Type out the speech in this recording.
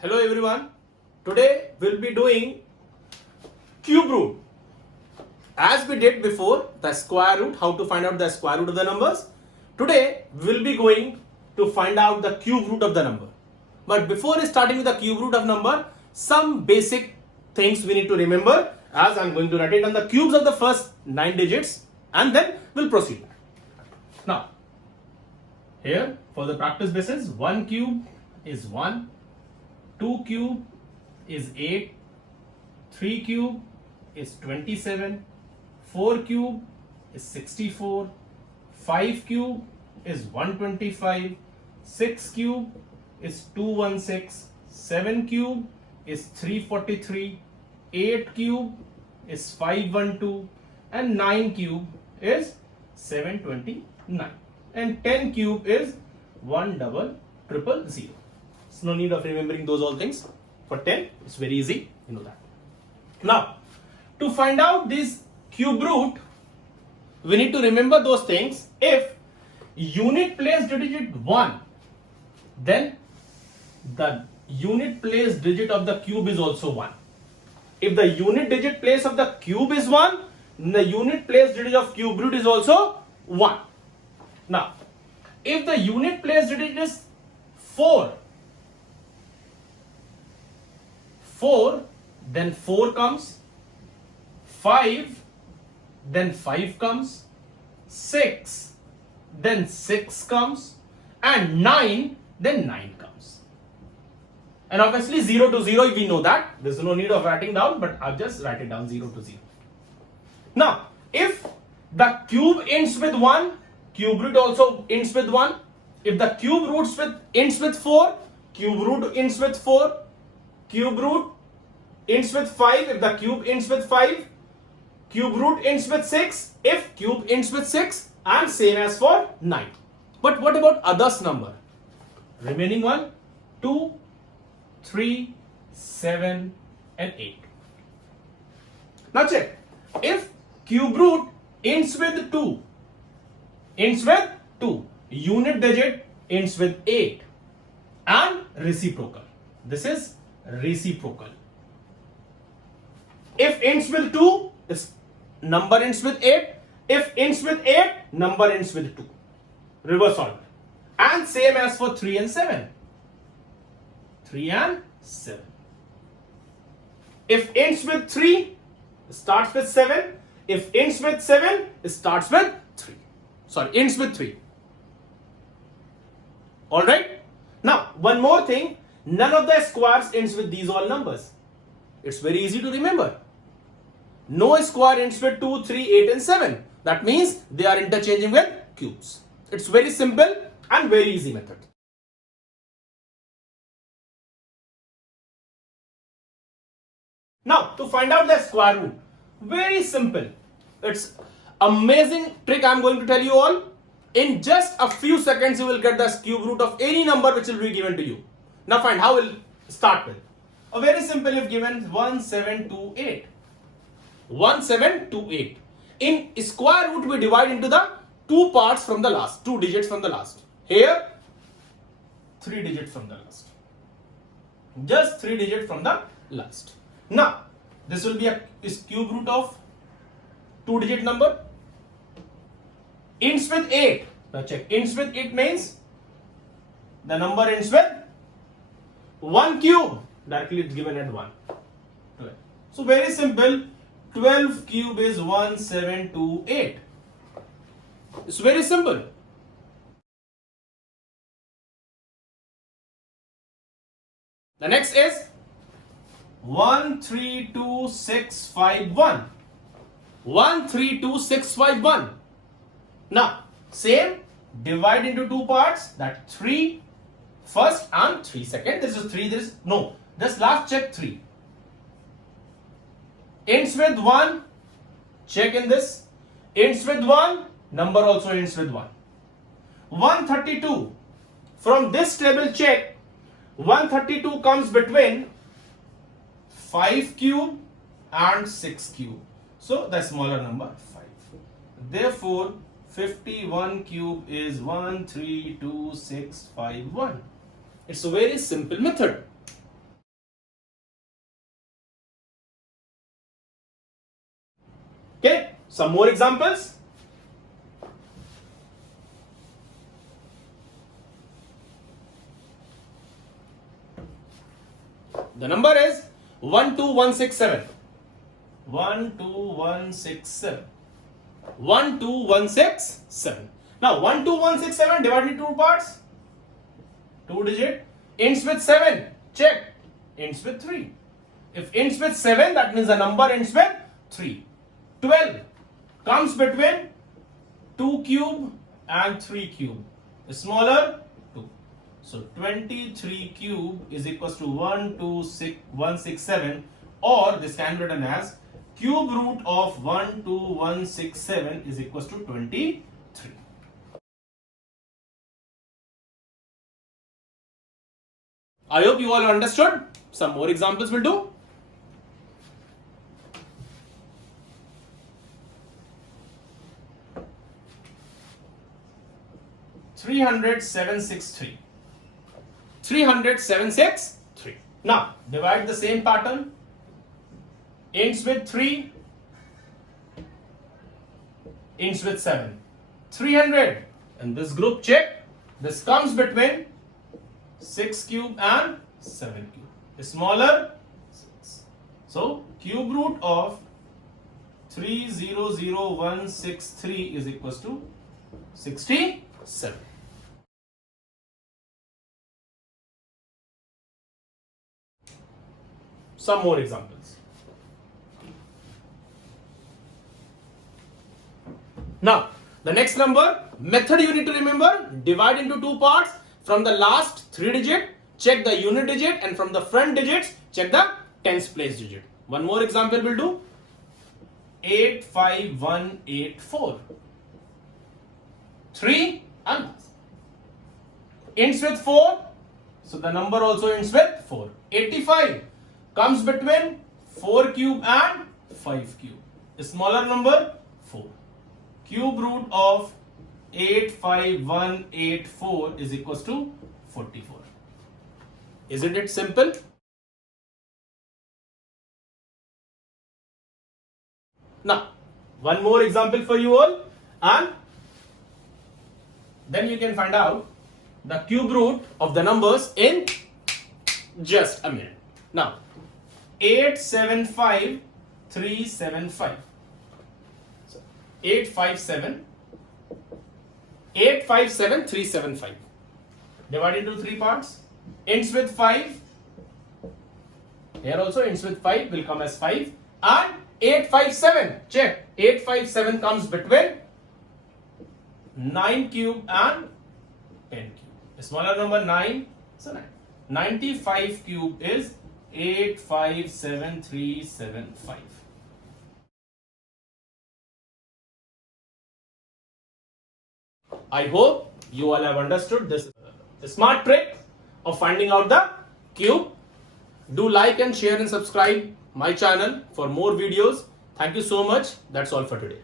Hello everyone. Today we'll be doing cube root. As we did before, the square root, how to find out the square root of the numbers. Today we'll be going to find out the cube root of the number. But before starting with the cube root of number, some basic things we need to remember, as I'm going to write it on the cubes of the first 9 digits and then we'll proceed. Now, here for the practice basis, 1 cube is 1. 2 cube is 8, 3 cube is 27, 4 cube is 64, 5 cube is 125, 6 cube is 216, 7 cube is 343, 8 cube is 512 and 9 cube is 729 and 10 cube is 10000. So no need of remembering those all things. For 10, it's very easy, you know that. Now, to find out this cube root, we need to remember those things. If unit place digit 1, then the unit place digit of the cube is also 1. If the unit digit place of the cube is 1, the unit place digit of cube root is also 1. Now, if the unit place digit is 4, then 4 comes, 5, then 5 comes, 6, then 6 comes, and 9, then 9 comes. And obviously 0 to 0, we know that. There's no need of writing down, but I'll just write it down 0 to 0. Now, if the cube ends with 1, cube root also ends with 1. If the cube roots ends with 4, cube root ends with 4. Cube root ends with 5 if the cube ends with 5. Cube root ends with 6 if cube ends with 6, and same as for 9. But what about others number? Remaining one, 2, 3, 7 and 8. Now check. If cube root ends with 2, unit digit ends with 8 and reciprocal. This is reciprocal. If ends with 2, this number ends with 8. If ends with 8, number ends with 2. Reverse order. And same as for 3 and 7. 3 and 7. If ends with 3, starts with 7. If ends with 7, starts with 3. Sorry, ends with 3. Alright? Now, one more thing. None of the squares ends with these all numbers. It's very easy to remember. No square ends with 2, 3, 8 and 7. That means they are interchanging with cubes. It's very simple and very easy method. Now, to find out the square root, very simple. It's amazing trick I'm going to tell you all. In just a few seconds, you will get the cube root of any number which will be given to you. Now find how we'll start with. A very simple, if given 1728. 1728. In square root, we divide into the two parts from the last, 2 digits from the last. Here, 3 digits from the last. Just 3 digits from the last. Now, this will be a cube root of 2 digit number. Ends with 8. Now check. Ends with 8 means the number ends with 1 cube. Directly it's given at 1. 12. So very simple. 12 cube is 1728. It's very simple. The next is 132651. 132651. Now, same, divide into two parts, that 3 first and 3 second. This is 3, this no. Just last check 3. Ends with 1, check in this. Ends with 1, number also ends with 1. 132. From this table check, 132 comes between 5 cube and 6 cube. So the smaller number 5. Therefore, 51 cube is 132,651. It's a very simple method. Some more examples. The number is 12167. 12167. 12167. Now 12167 divided into two parts. 2 digit. Ends with 7. Check. Ends with 3. If ends with 7, that means the number ends with 3. 12 comes between 2 cube and 3 cube. Smaller 2. So 23 cube is equals to 12167, or this can be written as cube root of 12167 is equals to 23. I hope you all understood. Some more examples will do. Three hundred seven six three. 30763. Now divide the same pattern. Ends with 3. Ends with 7. 300. And this group, check. This comes between 6 cube and 7 cube. Smaller 6. So cube root of 300163 is equals to 67. Some more examples. Now, the next number, method you need to remember, divide into two parts. From the last 3 digit, check the unit digit, and from the front digits, check the tens place digit. One more example will do. 85184. 3 and ends with 4. So the number also ends with 4. 85 comes between 4 cube and 5 cube. A smaller number 4. Cube root of 85184 is equals to 44. Isn't it simple? Now, one more example for you all, and then you can find out the cube root of the numbers in just a minute. Now, 875375. So 857375. Divide into 3 parts. Ends with 5. Here also ends with 5, will come as 5. And 857. Check. 857 comes between 9 cube and 10 cube. A smaller number 9. So 9. 95 cube is 857375. I hope you all have understood this smart trick of finding out the cube. Do like and share and subscribe my channel for more videos. Thank you so much. That's all for today.